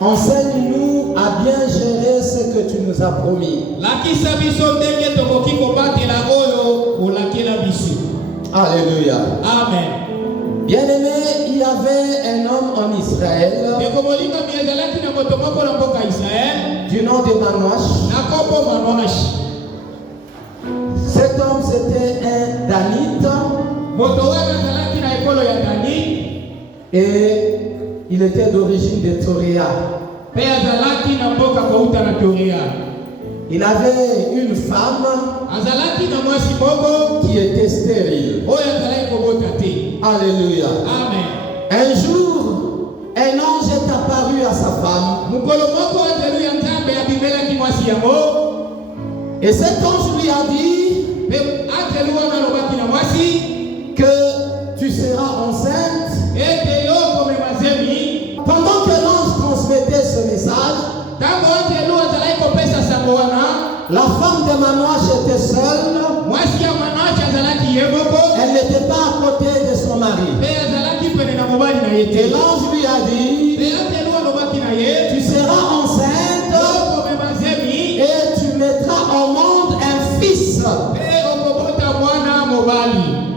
Enseigne-nous à bien gérer ce que tu nous as promis. Alléluia. Amen. Bien-aimé, il y avait un homme en Israël du nom de Manoach. Cet homme c'était un Danite et il était d'origine de Toria. Il avait une femme qui était stérile. Alléluia. Amen. Un jour, un ange est apparu à sa femme. Et cet ange lui a dit que tu seras enceinte Manoach était seule. Elle n'était pas à côté de son mari. Et l'ange lui a dit, tu seras enceinte et tu mettras au monde un fils.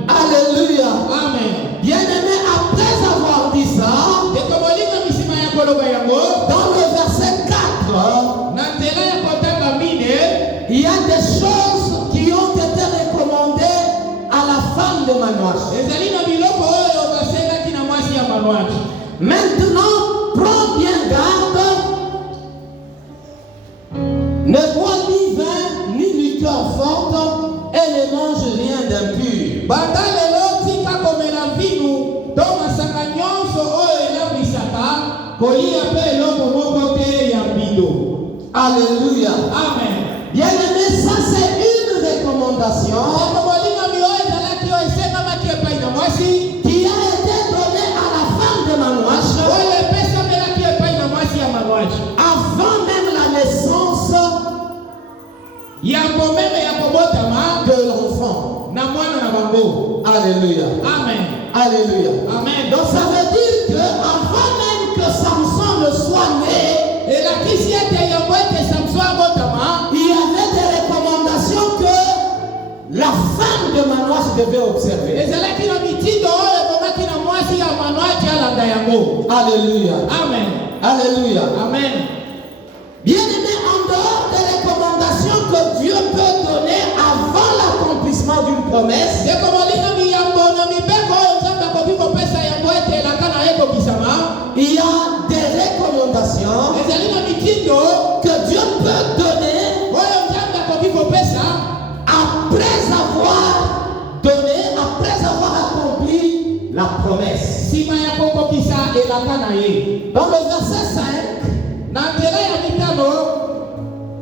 Alléluia. Amen. Bien-aimé, après avoir dit ça, dans le verset 4, il y a des choses qui ont été recommandées à la femme de Manoach. Maintenant, prends bien garde. Ne bois ni vin, ni liqueur forte, et ne mange rien d'impur. Alléluia. Amen. Bien-aimé, ça c'est une recommandation qui a été donnée à la femme de Manoach avant même la naissance de l'enfant. Alléluia. Amen. Alléluia. Amen. Donc ça veut dire que avant même que Samson ne soit né, il y avait des recommandations que la femme de Manoach devait observer. Alléluia. Amen. Alléluia. Amen. Bien-aimé, en dehors des recommandations que Dieu peut donner avant l'accomplissement d'une promesse, il y a des recommandations que Dieu peut donner après avoir accompli la promesse. Dans le verset 5,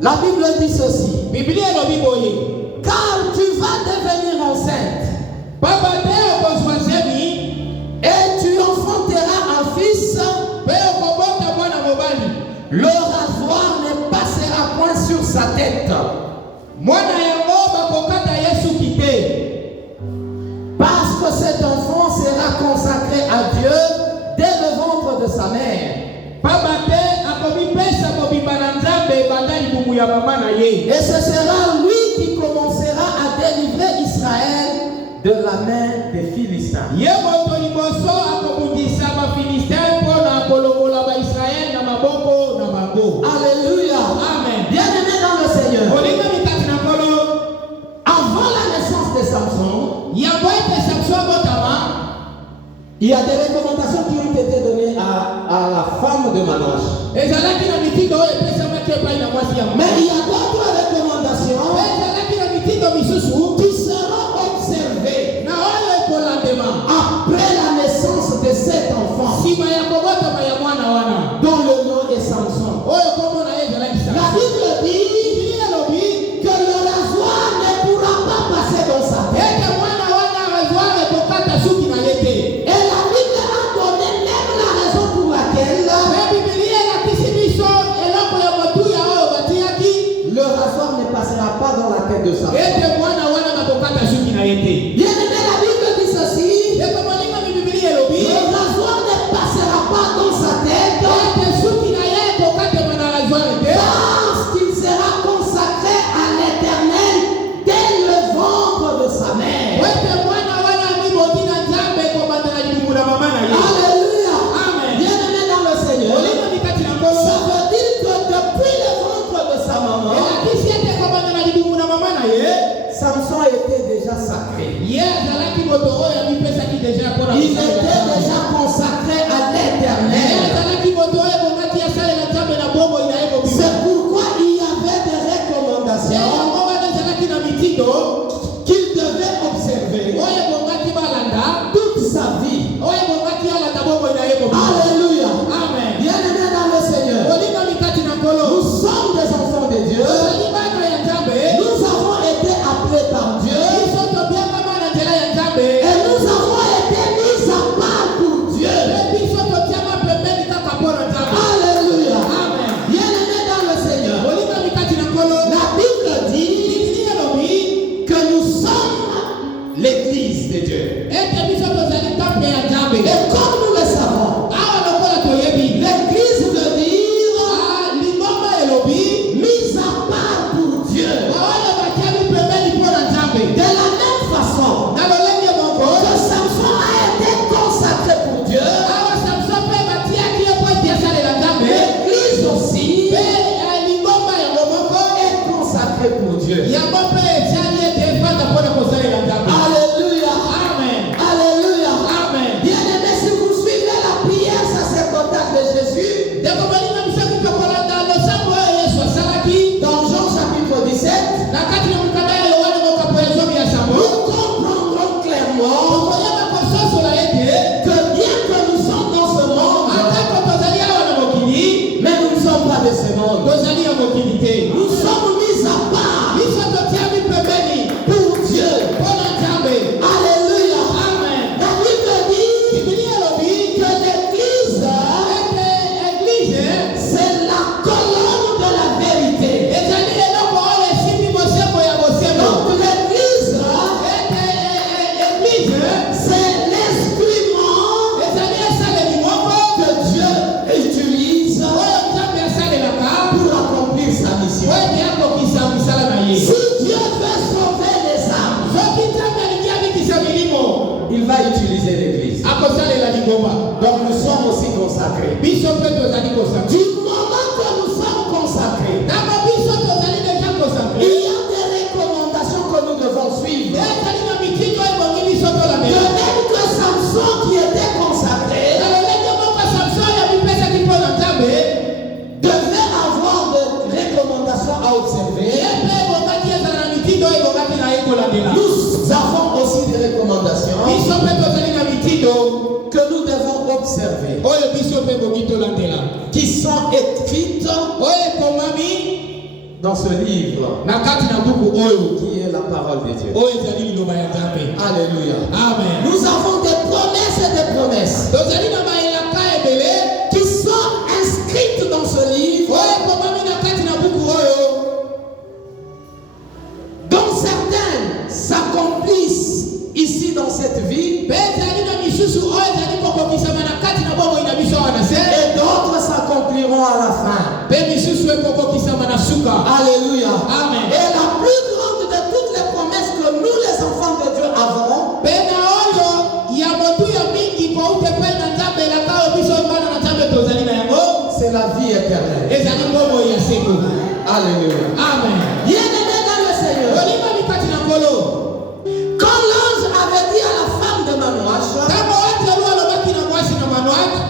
la Bible dit ceci: car tu vas devenir enceinte et tu enfanteras un fils. Le rasoir ne passera point sur sa tête, parce que cet enfant sera consacré à Dieu dès le ventre de sa mère. Et ce sera lui qui commencera à délivrer Israël de la main des Philistins. Alléluia. Amen. Bien-aimé dans le Seigneur, avant la naissance de Samson, il y a des recommandations qui ont été données à la femme de Manoach. Mais il y a d'autres recommandations qui seront observées après la naissance de cet enfant, dont le nom est Samson. La Bible dit que le rasoir ne pourra pas passer dans sa tête. Et la Bible a donné même la raison pour laquelle Donc nous sommes aussi consacrés. Du moment que nous sommes consacrés, il y a des recommandations que nous devons suivre. De même que Samson qui était consacré devait avoir des recommandations à observer. Nous avons aussi des recommandations que nous devons observer, qui sont écrites dans ce livre qui est la parole de Dieu. Alléluia. Amen. Nous avons des promesses et des promesses qui sont inscrites dans ce livre, dont certaines s'accomplissent ici dans cette vie, et d'autres s'accompliront à la fin. Alléluia. Amen. Et la plus grande de toutes les promesses que nous, les enfants de Dieu, avons, c'est la vie éternelle. Alléluia. Amen. Bien-aimé dans le Seigneur, quand l'ange avait dit à la femme de Manoach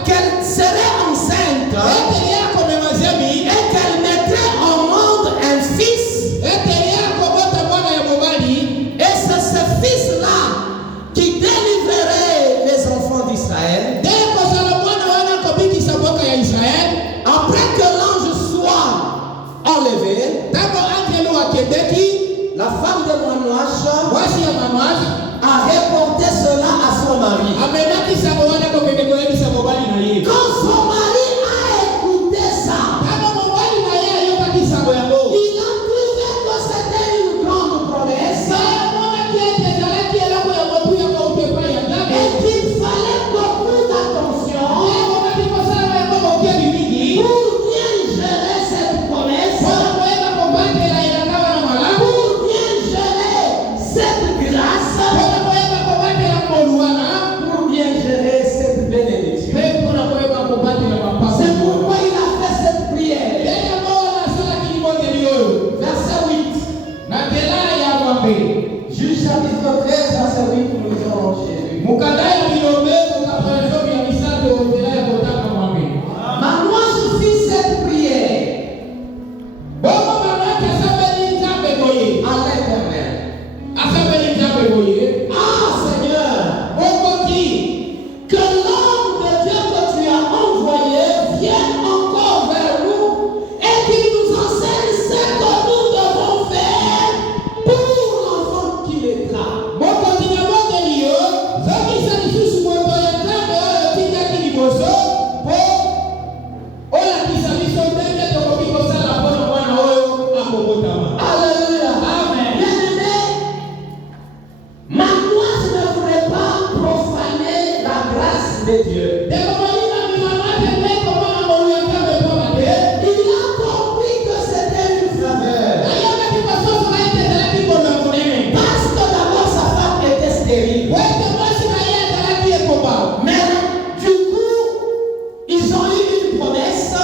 qu'elle serait enceinte et qu'elle mettrait au monde un fils, et c'est ce fils-là qui délivrerait les enfants d'Israël. Après que l'ange soit enlevé, la femme de Manoach a reporté cela à son mari. Quand son mari a écouté ça, il a trouvé que c'était une grande promesse et qu'il fallait beaucoup d'attention pour bien gérer cette promesse, pour bien gérer cette grâce, pour bien gérer cette bénédiction. C'est pourquoi il a fait cette prière. Verset 8. Juge chapitre 13, verset 8, nous lisons Jésus. Manoach fit cette prière à l'Éternel. Ah Seigneur, que l'homme de Dieu que tu as envoyé vienne encore vers nous et qu'il nous enseigne ce que nous devons faire pour l'enfant qui naîtra. Alléluia. Amen. Bien-aimé, Manoach ne voulait pas profaner la grâce de Dieu. Il a compris que c'était une faveur. Parce que d'abord sa femme était stérile. Mais du coup, ils ont eu une promesse à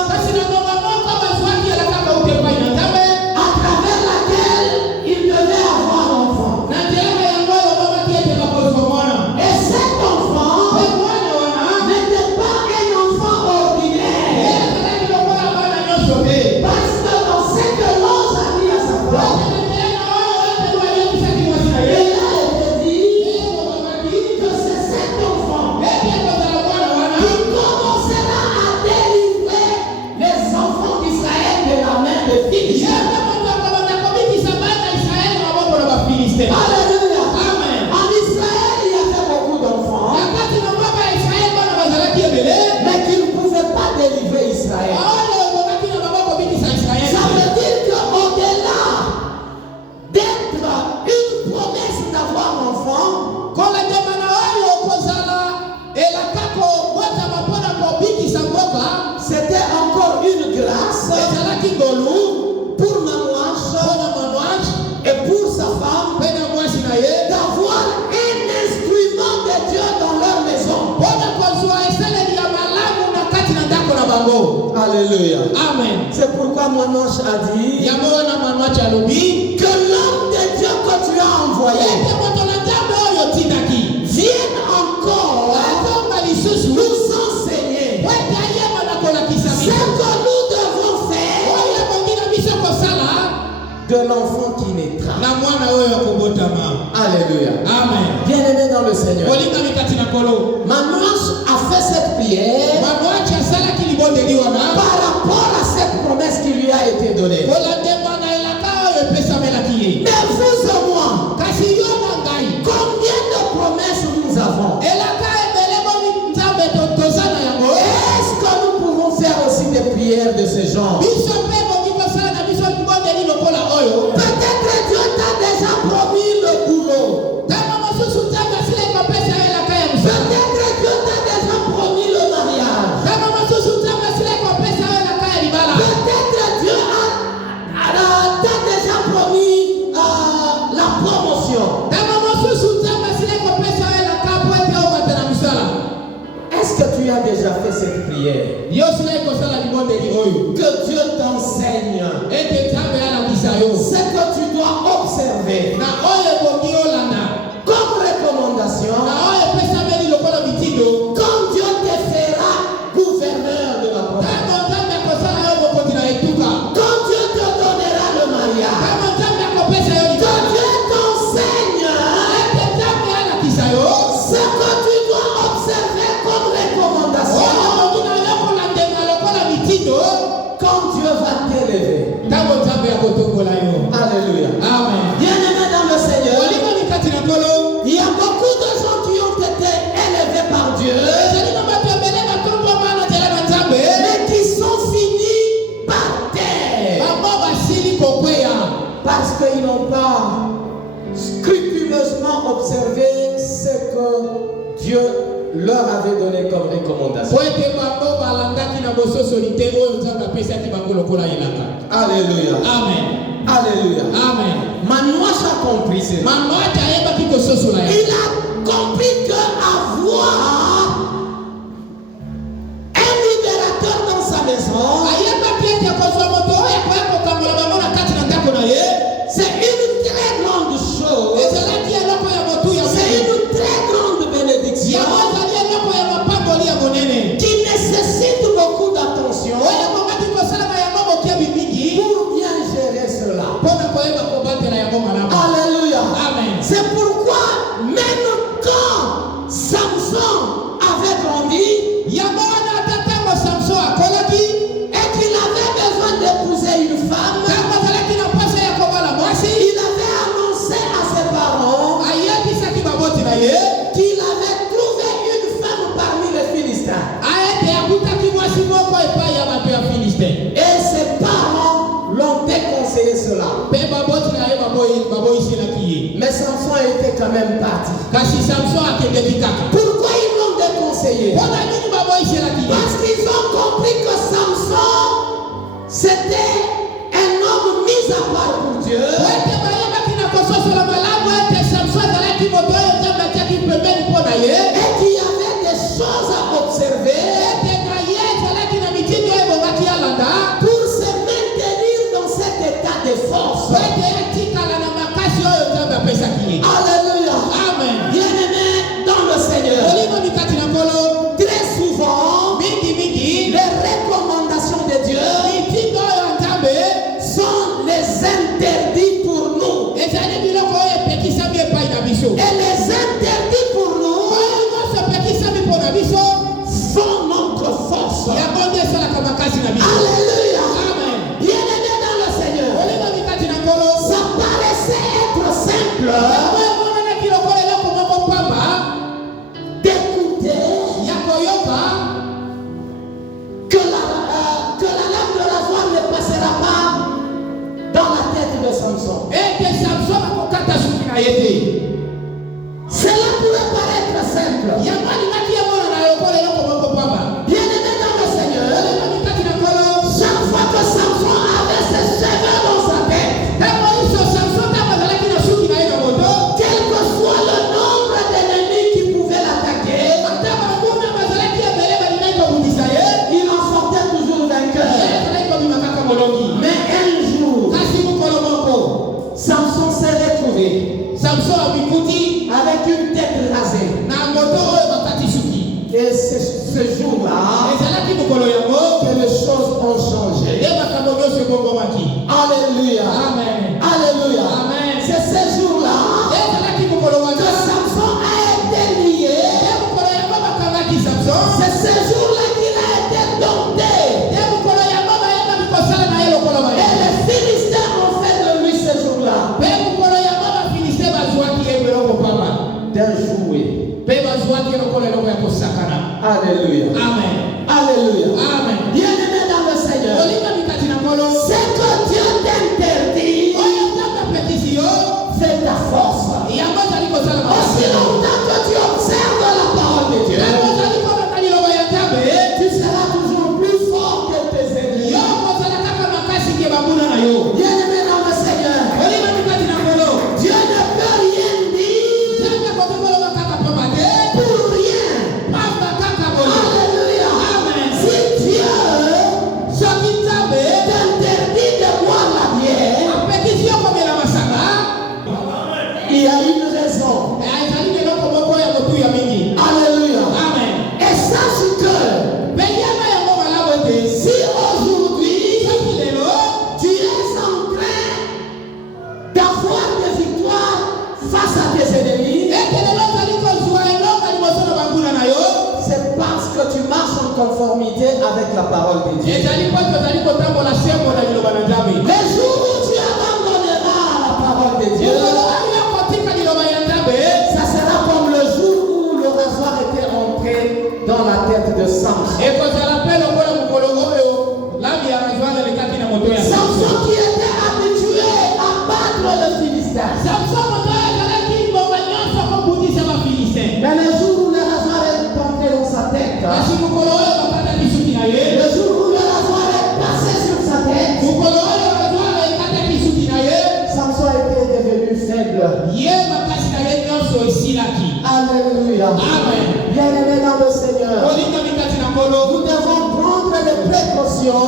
travers laquelle il devait avoir un enfant. Et cet enfant n'était pas Alléluia. Amen. C'est pourquoi Manouche a dit que l'homme de Dieu que tu as envoyé vienne encore nous enseigner ce que nous devons faire de l'enfant qui naîtra. Alléluia. Amen. Bien-aimé dans le Seigneur, Manouche a fait cette prière par rapport à cette promesse qui lui a été donnée. Mais vous et moi, combien de promesses nous avons? Est-ce que nous pouvons faire aussi des prières de ce genre? Peut-être Dieu t'a déjà promis le boulot. Peut-être Dieu t'a déjà promis le mariage. Peut-être Dieu t'a déjà promis la promotion. Est-ce que tu as déjà fait cette prière? Que Dieu t'enseigne ce que tu dois observer comme recommandation quand Dieu te fera gouverneur de la province. Quand Dieu te donnera le mariage, que Dieu t'enseigne ce que tu dois observer comme recommandation quand Dieu va t'élever. Alléluia. Amen. Bien-aimé dans le Seigneur, il y a beaucoup de gens qui ont été élevés par Dieu, mais qui sont finis par terre parce qu'ils n'ont pas scrupuleusement observé ce que Dieu leur avait donné comme recommandation. Alléluia. Amen. Alléluia. Amen. Manouche a compris cela. Il a compris qu'avoir un libérateur dans sa maison, c'est une très grande chose. C'est une très grande bénédiction qui nécessite beaucoup d'attention pour bien gérer cela. Alléluia. Amen. C'est pourquoi même quand Samson avait grandi et qu'il avait besoin d'épouser une femme, il avait annoncé à ses parents qu'il avait trouvé une femme parmi les Philistins. Et ses parents l'ont déconseillé cela. Mais Samson était quand même parti. Pourquoi ils l'ont déconseillé? Parce qu'ils ont compris que Samson c'était un homme mis à part pour Dieu. Et qui avait des choses à observer pour se maintenir dans cet état de force. Alléluia. Amen. Bien-aimé dans le Seigneur, très souvent les recommandations de Dieu sont les interdits pour nous. Et les interdits pour nous font notre force. Alléluia. Amen. Bien-aimé dans le Seigneur, ça paraissait être simple d'écouter que la lame de rasoir ne passera pas dans la tête de Samson. Cela pourrait paraître simple. Bien-aimé dans le Seigneur, chaque fois que Samson avait ses cheveux dans sa tête, quel que soit le nombre d'ennemis qui pouvaient l'attaquer, il en sortait Alléluia. Amen. Alléluia. Amen. C'est ce jour-là que Samson a été lié. C'est ce jour-là qu'il a été dompté. Et les Philistins ont fait de lui ce jour-là d'un jouet. Alléluia. Amen. Alléluia. Amen. Bien-aimé dans le Seigneur, c'est que Dieu t'interdit, c'est ta force. Aussi longtemps que tu observes la parole de Dieu, tu seras toujours plus fort que tes ennemis. Bien-aimé dans le Seigneur, Dieu ne peut rien dire pour rien. Alléluia. Si Dieu t'interdit de boire la bière, il y a une raison. Alléluia. Et sache que si aujourd'hui tu es en train d'avoir des victoires face à tes ennemis, c'est parce que tu marches en conformité avec la parole de Dieu. Les jours où tu abandonneras la parole de Dieu, ça sera comme le jour où le rasoir était entré dans la tête de Samson. Samson qui était habitué à battre le Philistin. Mais le jour où le rasoir est entré dans sa tête, le jour où le rasoir est passé sur sa tête, Samson était devenu faible. Alléluia. Amen. Bien-aimé dans le Seigneur, nous devons prendre les précautions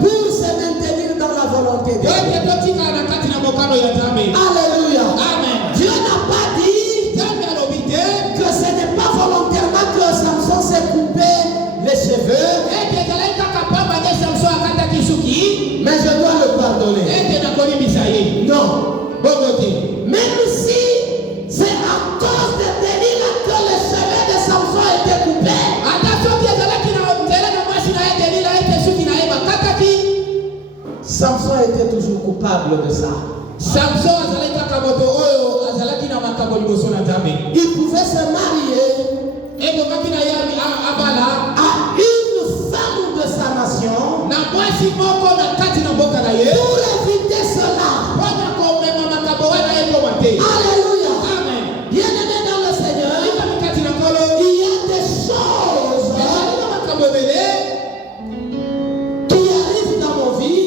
pour se maintenir dans la volonté de Dieu. Alléluia. Amen. Dieu n'a pas dit que ce n'est pas volontairement que Samson s'est coupé les cheveux, mais je dois le pardonner. Non. Même si c'est à cause de Delilah que les cheveux de Samson étaient coupés, Samson était toujours coupable de ça. Il pouvait se marier à une femme de sa nation pour éviter cela. Alléluia. Bien-aimé dans le Seigneur, il y a des choses qui arrivent dans nos vies.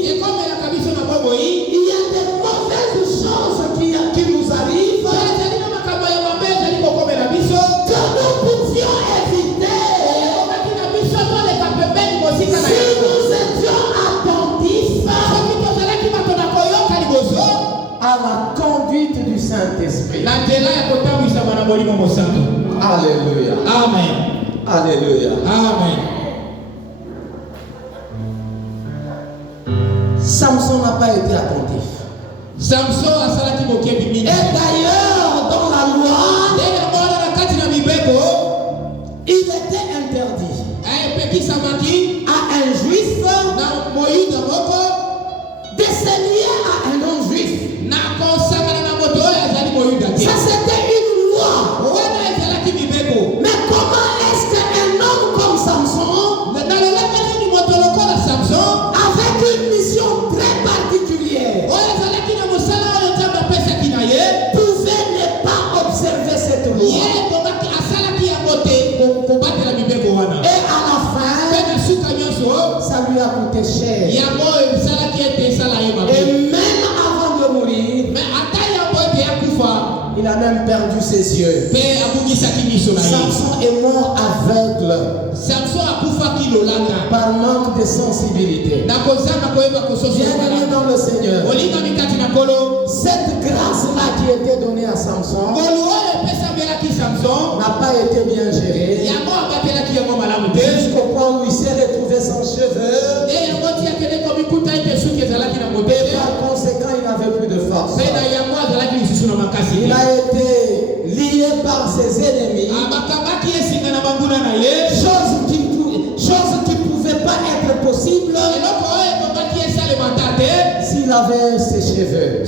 Il y a des mauvaises choses qui nous arrivent que nous pouvions éviter si nous étions attentifs à la conduite du Saint-Esprit. Alléluia. Amen. Alléluia. Amen. Samson n'a pas été attentif. Et d'ailleurs, dans la loi, il était interdit à un juif de se lier à un non-juif. Ça, c'était une loi. Mais comment est-ce qu'un homme comme Samson, avec une mission très particulière, pouvait ne pas observer cette loi? Et à la fin, ça lui a coûté cher. Et même avant de mourir, il a même perdu ses yeux. Samson est mort aveugle par manque de sensibilité. Bien-aimé dans le Seigneur, cette grâce-là qui était donnée à Samson n'a pas été bien gérée jusqu'au point où il s'est retrouvé sans cheveux cheveux.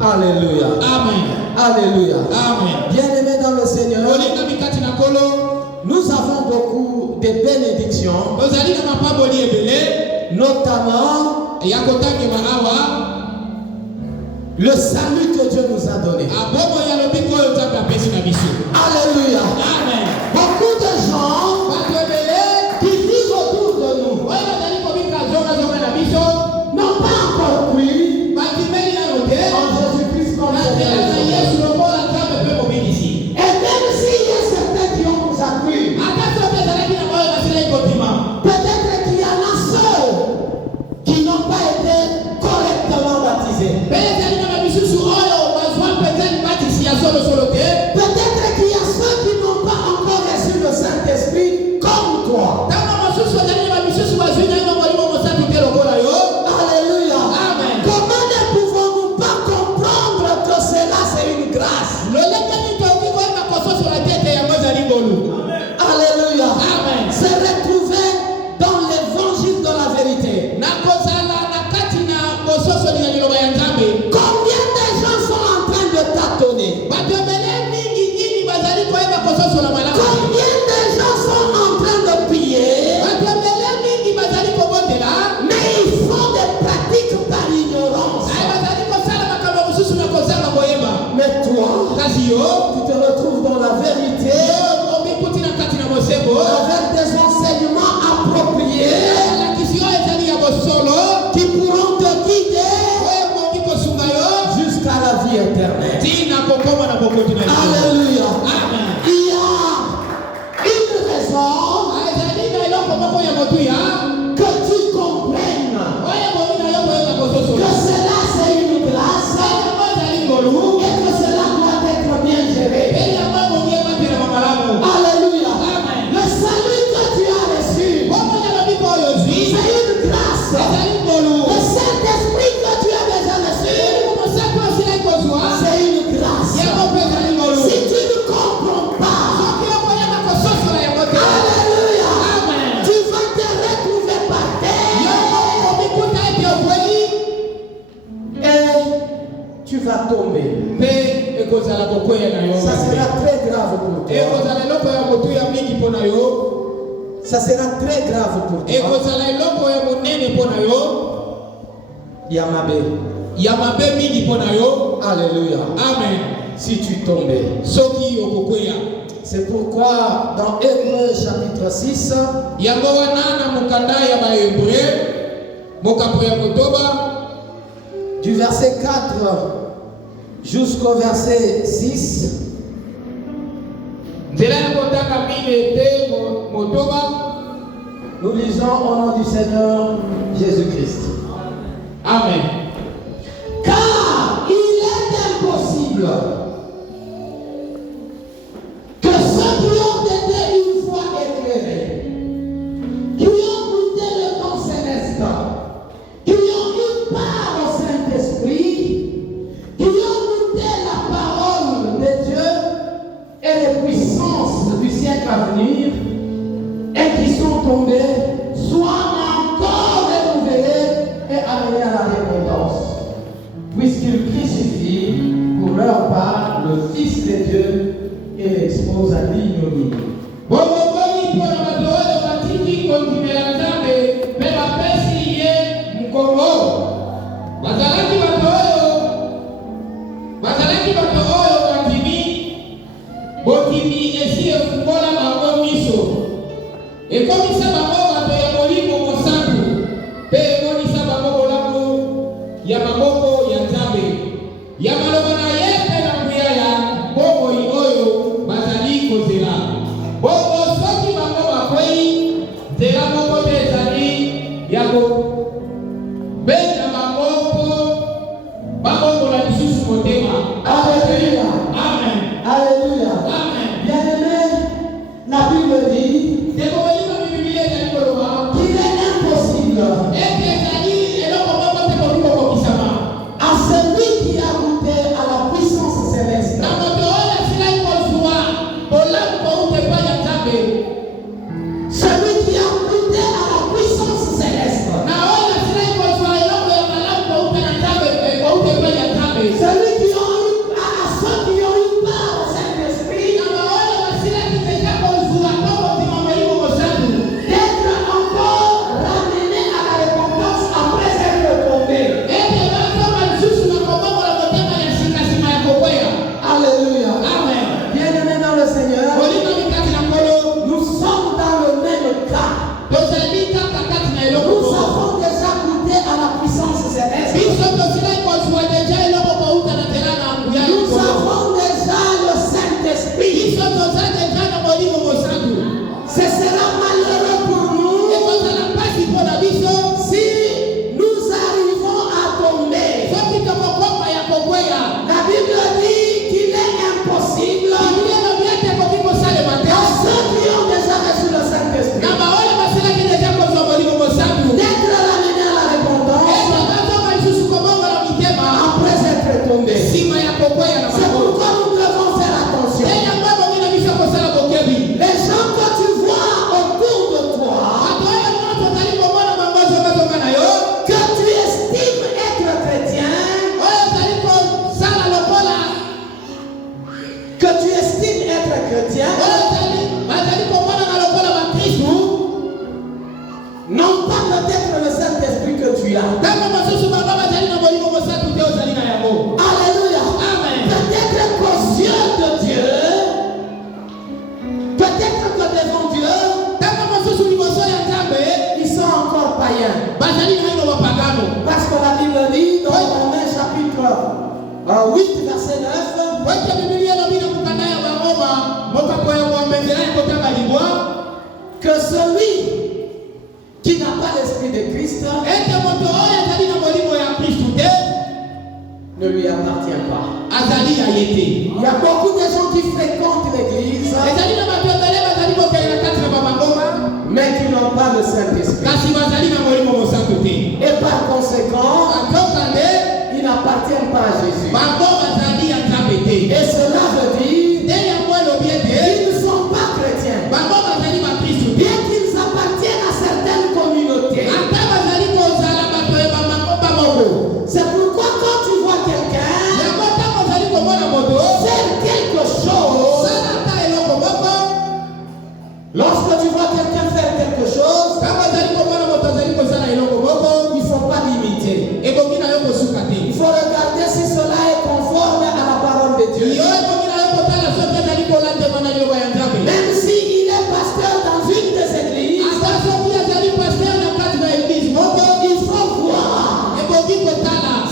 Alléluia. Amen. Alléluia. Amen. Bien-aimés dans le Seigneur, nous avons beaucoup de bénédictions, notamment le salut que Dieu nous a donné. Alléluia. Amen. Beaucoup de gens qui vivent autour de nous n'ont pas encore cru en Jésus-Christ comme Seigneur. Et même s'il y a certains qui ont déjà cru, peut-être qu'il y en a ceux qui n'ont pas été correctement baptisés. Peut-être qu'il y a ceux qui n'ont pas encore reçu le Saint-Esprit comme toi. Alléluia. Amen. Comment ne pouvons-nous pas comprendre que cela c'est une grâce? Alléluia. Amen. Se retrouver dans l'évangile de la vérité. Combien de gens sont en train de tâtonner? Combien de gens sont en train de piller? Mais ils font des pratiques par ignorance. Mais toi, tu te retrouves dans la vérité avec des enseignements appropriés qui pourront te guider jusqu'à la vie éternelle. Alléluia. Amen. Il y a une raison que tu comprennes que cela c'est une grâce et que cela doit être bien géré. Alléluia. Amen. Le salut que tu as reçu, c'est une grâce. Le Saint-Esprit que tu as déjà reçu, c'est une grâce. Si tu ne comprends pas, alléluia, Amen. tu vas te retrouver par terre et tu vas tomber. Ça sera très grave pour toi. Ça sera très grave pour toi. Yamabe. Alléluia. Amen. Si tu tombais. C'est pourquoi dans Hébreux chapitre 6, du verset 4 jusqu'au verset 6, nous lisons au nom du Seigneur Jésus-Christ. Amen. Car il est impossible que ceux qui ont été une fois éclairés, qui ont goûté le don céleste, qui ont eu part au Saint-Esprit, qui ont goûté la parole de Dieu et les puissances du siècle à venir, et qui sont tombés, soient encore renouvelés et amenés à la récompense, puisqu'ils crucifient pour leur part le Fils de Dieu et l'exposent à l'ignominie. ekomisa bango bato ya molimo mosantu mpe emonisa bango bolamu ya maboko ya Nzambe ya maloba na ye mpe na nguya ya bomoi oyo bazali kozela. Bongo soki bango bakwei nzela moko te ezali ya kobenda bango mpo babongola lisusu motema. Alléluia. Amen. Alléluia. Amen. Bien-aimé, la Bible dit devant Dieu, ils sont encore païens. Parce que la Bible dit dans Romains chapitre 8, verset 9, que celui qui n'a pas l'esprit de Christ ne lui appartient pas. Il y a beaucoup de gens qui fréquentent l'église, mais qui n'ont pas le Saint-Esprit. Et par conséquent, ils n'appartiennent pas à Jésus. Et cela veut dire qu'ils ne sont pas chrétiens. Bien qu'ils appartiennent à certaines communautés. C'est pourquoi quand tu vois quelqu'un faire quelque chose, lorsque tu vois quelqu'un faire quelque chose, il ne faut pas l'imiter. Il faut regarder si cela est conforme à la parole de Dieu. Même s'il est pasteur dans une des églises, il faut voir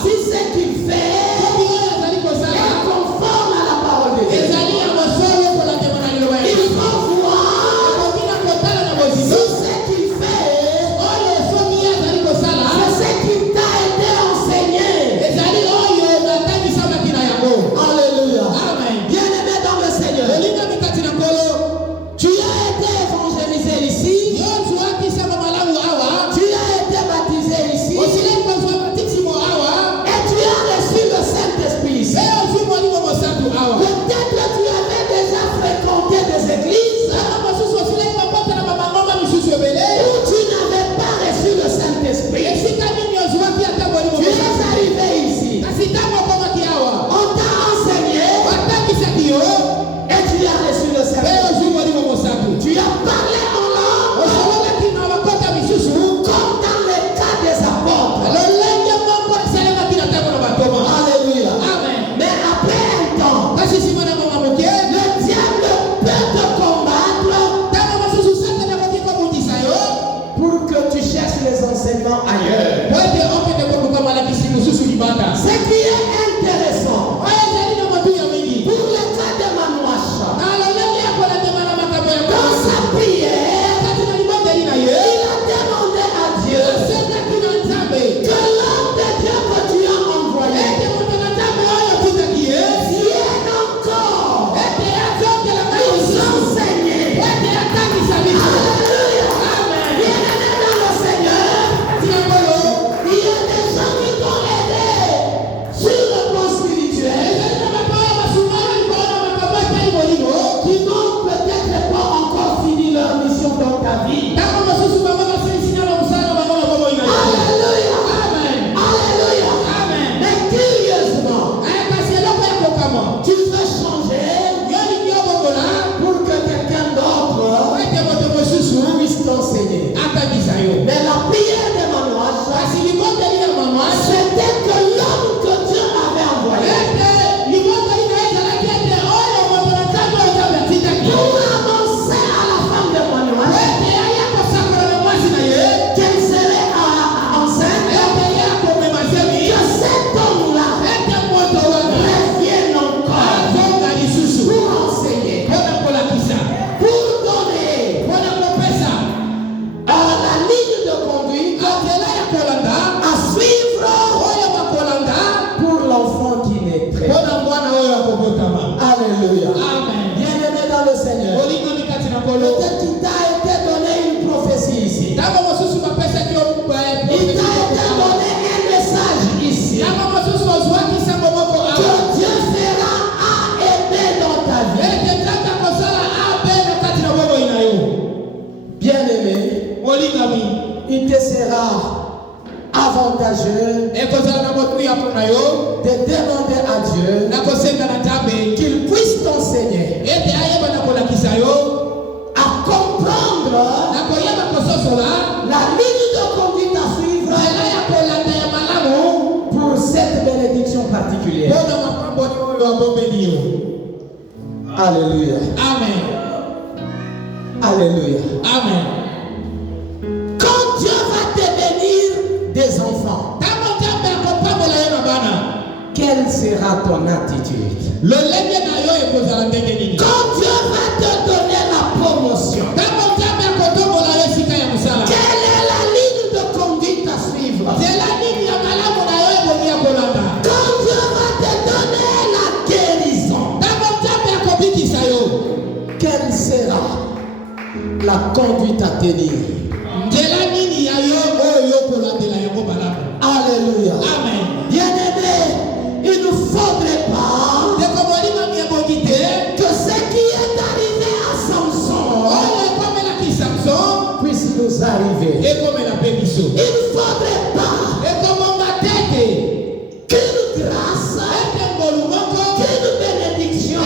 si ce qu'il fait est conforme à la parole de Dieu. Il faut voir si ce qu'il fait c'est ce qu'il t'a été enseigné. Alléluia. Bien-aimé dans le Seigneur, tu as été évangélisé ici, tu as été baptisé ici, et tu as reçu le Saint-Esprit ici. Peut-être tu avais déjà fréquenté des églises où tu n'avais pas reçu le Saint-Esprit. Tu es arrivé ici, on t'a enseigné et tu as reçu le Saint-Esprit. Tu as parlé en langue comme dans le cas des apôtres. Alléluia. Mais après un temps, le diable peut te combattre pour que tu cherches les enseignements ailleurs. Ce qui est intéressant, pour le cas de Manouacha, dans sa prière, il a demandé à Dieu que l'homme de Dieu que tu as envoyé vienne encore nous enseigner. Alléluia. Bien-aimé dans le Seigneur, il y a des gens qui t'ont aidé sur le plan spirituel, qui n'ont peut-être pas encore fini leur mission dans ta vie. Alléluia. Alléluia. Mais curieusement, tu veux changer pour que quelqu'un d'autre puisse t'enseigner. Mais la prière de Manouacha, c'était que l'homme que Dieu avait envoyé pour annoncer à la femme de Manouacha qu'elle serait enceinte, que cet homme-là revienne encore pour enseigner, pour donner la ligne de conduite à suivre pour l'enfant qui naîtrait. Alléluia. Bien-aimé dans le Seigneur, peut-être qu'il t'a été donné une prophétie ici. Il t'a été donné un message ici que Dieu fera A et B dans ta vie. Bien-aimé, il te sera avantageux de demander à Dieu qu'il puisse t'enseigner à comprendre la ligne de conduite à suivre pour cette bénédiction particulière. Alléluia. Amen. Alléluia. Alléluia. Amen. Quand Dieu va te bénir des enfants, quelle sera ton attitude? Quand Dieu va te donner la promotion, quelle est la ligne de conduite à suivre? Quand Dieu va te donner la guérison, quelle sera la conduite à tenir? Alléluia. Amen. Bien-aimé, il ne faudrait pas que ce qui est arrivé à Samson puisse nous arriver. Il ne faudrait pas qu'une grâce, qu'une bénédiction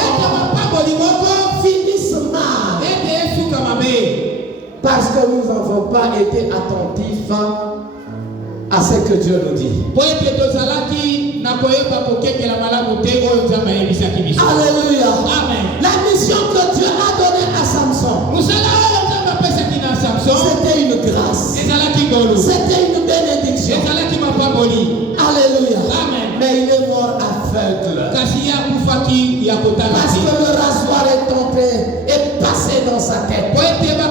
finisse mal parce que nous n'avons pas été attentifs à ce que Dieu nous dit. Alléluia. Amen. La mission que Dieu a donnée à Samson, c'était une grâce, c'était une bénédiction. Alléluia. Amen. Mais il est mort aveugle parce Parce que le rasoir est tombé et passé dans sa tête. Alléluia.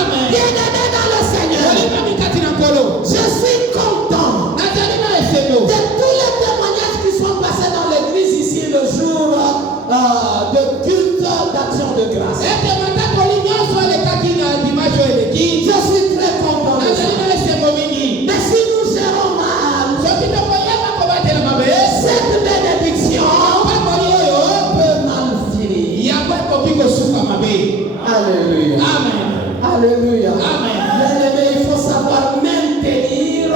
Amen. Bien-aimé dans le Seigneur, je suis content de tous les témoignages qui sont passés dans l'église ici le jour de culte d'action de grâce. Je suis très content de ça. Mais si nous gérons mal cette bénédiction, peut mal finir. Alléluia. Alléluia. Bien-aimé, il faut savoir maintenir.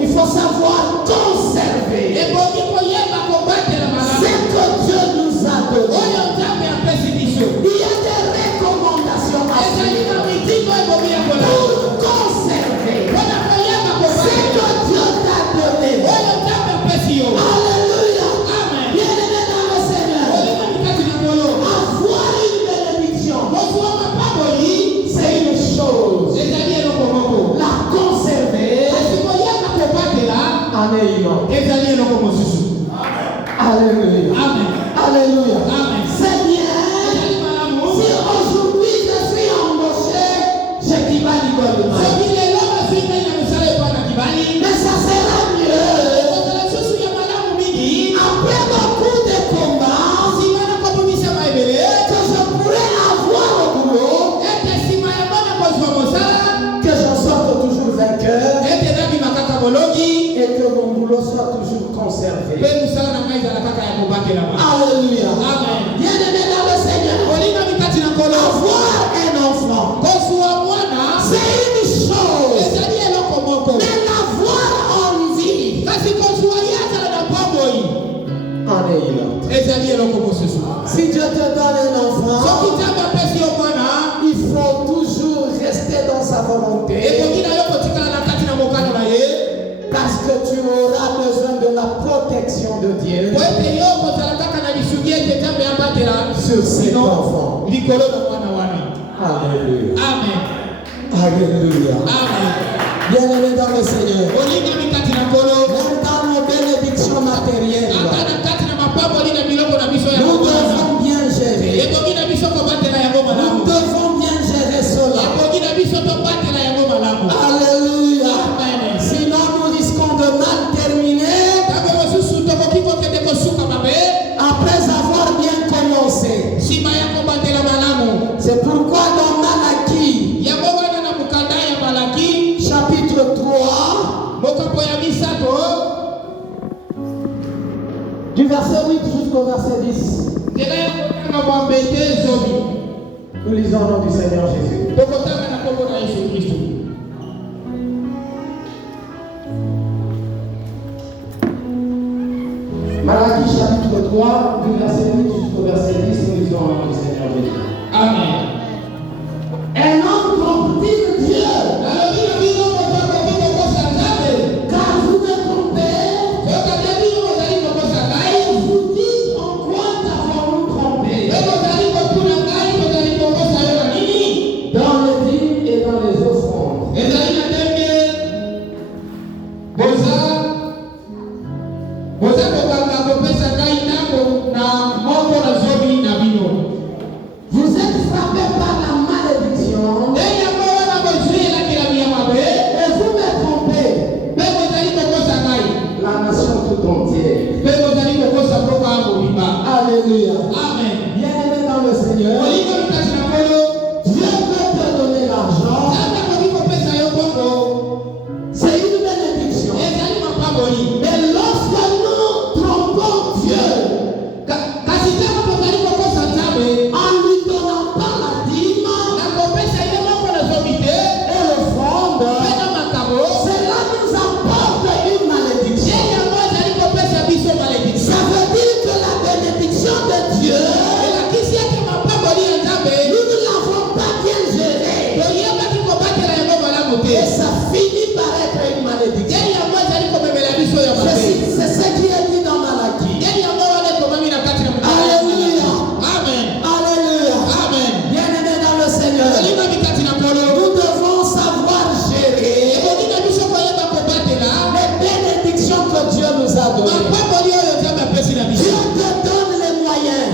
Il faut savoir conserver ce que Dieu nous a donné. Il y a des recommandations à suivre pour conserver ce que Dieu t'a donné. Alléluia. Bien-aimé dans le Seigneur, avoir une bénédiction, c'est une chose. La conserver en est une autre. Alléluia. Alléluia. Seigneur, si aujourd'hui je suis embauché chez Kibali Goldman, mais ça sera mieux après beaucoup de combats que je pourrais avoir au boulot, que j'en sorte toujours vainqueur et que mon boulot soit toujours conservé. Alléluia. Bien-aimé dans le Seigneur, avoir un enfant, c'est une chose, mais l'avoir en vie en est une autre. Si Dieu te donne un enfant, il faut toujours rester dans sa volonté parce que tu auras besoin de la protection de Dieu sur cet enfant. Alléluia. Alléluia. Bien-aimé dans le Seigneur, même dans nos bénédictions matérielles, nous devons bien gérer. Nous devons bien gérer cela. Alléluia. Sinon nous risquons de mal terminer après avoir bien commencé. C'est pourquoi dans Malachie chapitre 3 du verset 8 jusqu'au verset 10, nous lisons au nom du Seigneur Jésus. Malachie chapitre 3 du verset 8 jusqu'au verset 10, nous lisons au nom du Seigneur Jésus. Amen. Un homme trompe-t-il Dieu? Car vous me trompez. Et vous dites en quoi avons-nous Alléluia. Amen. Bien-aimé dans le Seigneur, Dieu veut te donner l'argent. C'est une bénédiction. Mais lorsque nous trompons Dieu, en lui donnant pas la dîme et l'offrande, cela nous apporte une malédiction. Ça veut dire que la bénédiction de Dieu, nous ne l'avons pas bien gérée. Et ça finit par être une malédiction. C'est ce qui est dit dans Malachie. Alléluia. Amen. Alléluia. Amen. Bien-aimé dans le Seigneur, nous devons savoir gérer les bénédictions que Dieu nous a données. Dieu te donne les moyens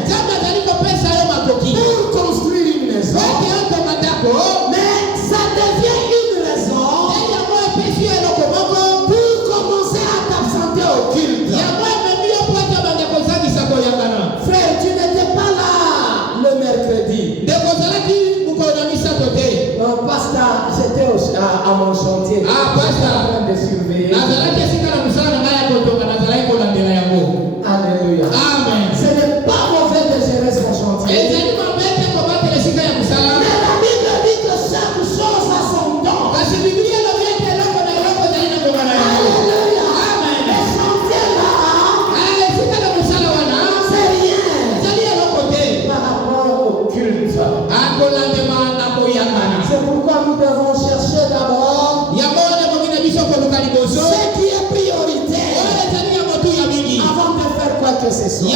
pour construire une maison, mais ça devient une raison pour commencer à t'absenter au culte. Frère, tu n'étais pas là le mercredi. Non, pasteur, j'étais à mon chantier. Ah, pasteur. En train de surveiller. Alléluia. Amen. Ce n'est pas mauvais de gérer son chantier. Mais la Bible dit que chaque chose a son don. Alléluia. Amen. Les chantiers là, c'est rien par rapport au culte. C'est pourquoi nous devons chercher d'abord ce qui est prioritaire avant de faire quoi que ce soit.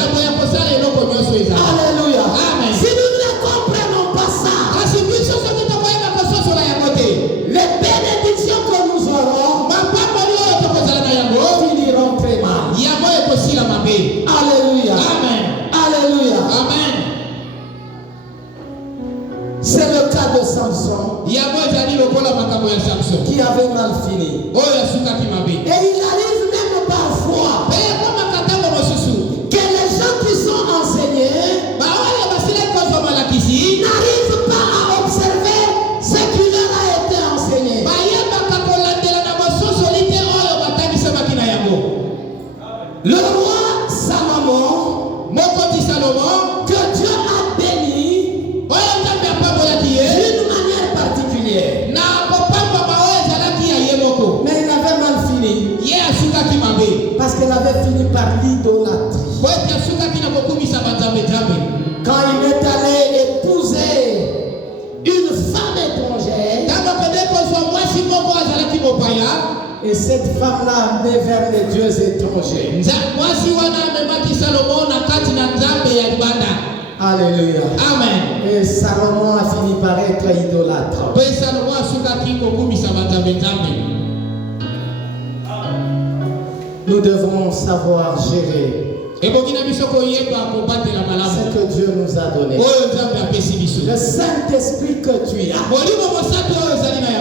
Alléluia. Amen. Si nous ne comprenons pas ça, les bénédictions que nous aurons finiront très mal. Alléluia. Amen. Alléluia. Amen. C'est le cas de Samson qui avait mal fini. Et il arrive même parfois que les gens qui sont enseignés n'arrivent pas à observer ce qui leur a été enseigné. Le roi Salomon, que Dieu a béni d'une manière particulière, mais il avait mal fini parce qu'il avait fini par l'idolâtrie. Quand il est allé épouser une femme étrangère, et cette femme-là amenait vers les dieux étrangers. Alléluia. Amen. Et Salomon a fini par être idolâtre. Nous devons savoir gérer ce que Dieu nous a donné. Le Saint-Esprit que tu as,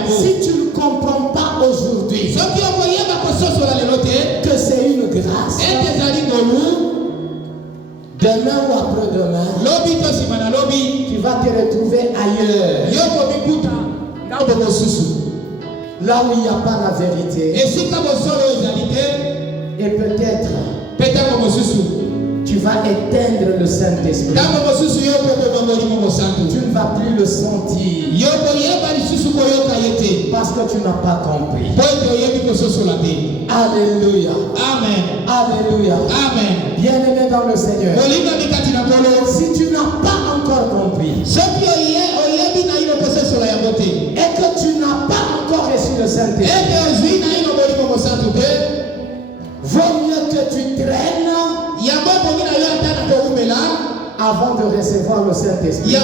si tu ne comprends pas aujourd'hui que c'est une grâce, demain ou après-demain, tu vas te retrouver ailleurs, là où il n'y a pas la vérité. Et peut-être tu vas éteindre le Saint-Esprit. Tu ne vas plus le sentir parce que tu n'as pas compris. Alléluia. Amen. Alléluia. Amen. Bien-aimé dans le Seigneur, si tu n'as pas encore compris et que tu n'as pas encore reçu le Saint-Esprit, vaut mieux que tu traînes avant de recevoir le Saint-Esprit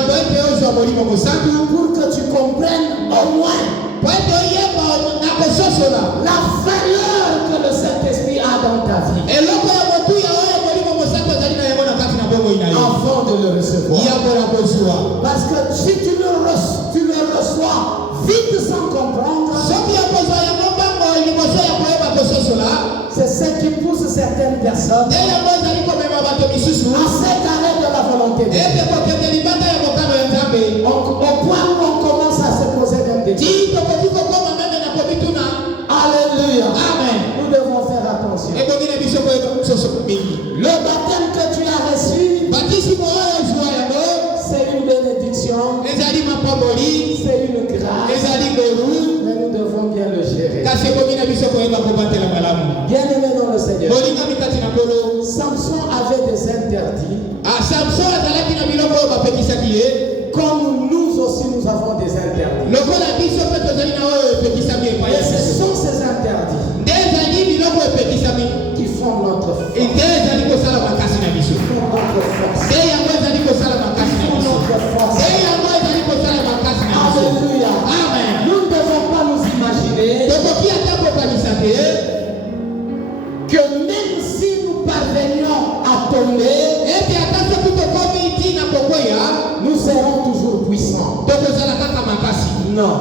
pour que tu comprennes au moins la valeur que le Saint-Esprit a dans ta vie avant de le recevoir. Parce que si tu le reçois vite sans comprendre, c'est ce qui pousse certaines personnes à s'égarer volonté de Dieu. Au point où on commence à se poser même des questions. Alléluia. Amen. Nous devons faire attention. Le baptême que tu as reçu, c'est une bénédiction, c'est une grâce, mais nous devons bien le gérer. Bien aimé dans le Seigneur, Samson avait des interdits, comme nous aussi nous avons des interdits. Et ce sont ces interdits qui font notre force. Qui font notre force. Alléluia. Amen. Nous ne devons pas nous imaginer que même si nous parvenions à tomber, nous serons toujours puissants. Non.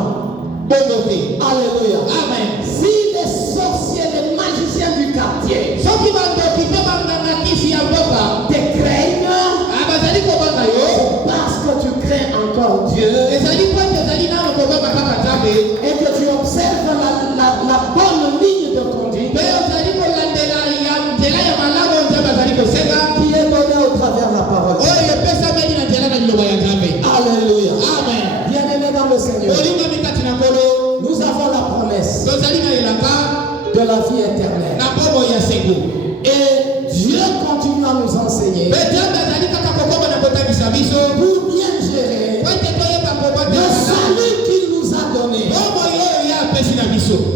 Alléluia. Amen. Si les sorciers, les magiciens du quartier te craignent, parce que tu crains encore Dieu et que tu observes la bonne ligne de conduite qui est donnée au travers de la parole. Alléluia. Amen. Bien-aimé dans le Seigneur, nous avons la promesse de la vie éternelle. Et Dieu continue à nous enseigner pour bien gérer le salut qu'il nous a donné.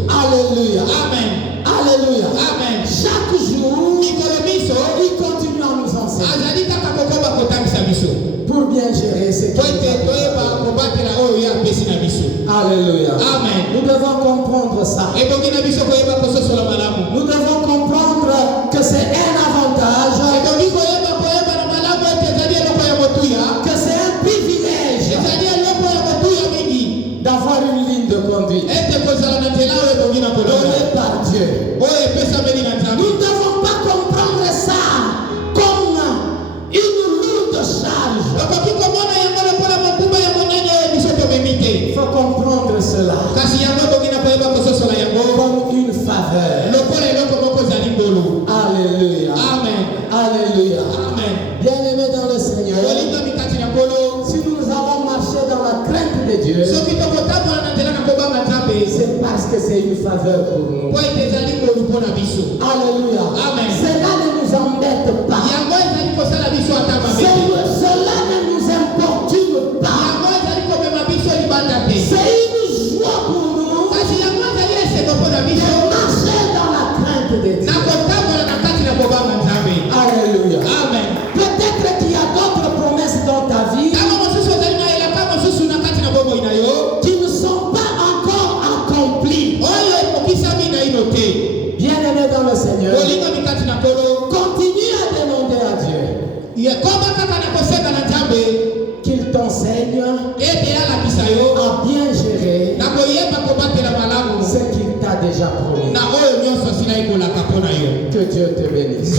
Alléluia. Amen. Alléluia. Amen. Chaque jour, il continue à nous enseigner pour bien gérer ce qu'il nous a donné. Alléluia. Amen. Nous devons comprendre ça. Nous devons comprendre que c'est un avantage, que c'est un privilège d'avoir une ligne de conduite donnée par Dieu. Nous ne devons pas comprendre ça comme une lourde charge. Il faut comprendre cela comme une faveur. Alléluia. Amen. Alléluia. Amen. Bien-aimé dans le Seigneur, si nous allons marcher dans la crainte de Dieu, c'est parce que c'est une faveur pour nous. Alléluia. Amen. Cela ne nous embête pas. Cela ne nous importune pas. C'est une joie pour nous de marcher dans la crainte de Dieu. Alléluia. Amen. Peut-être qu'il y a d'autres promesses dans ta vie qui ne sont pas encore accomplies. Bien-aimé dans le Seigneur, continue à demander à Dieu qu'il t'enseigne à bien gérer ce qu'il t'a déjà promis. Que Dieu te bénisse.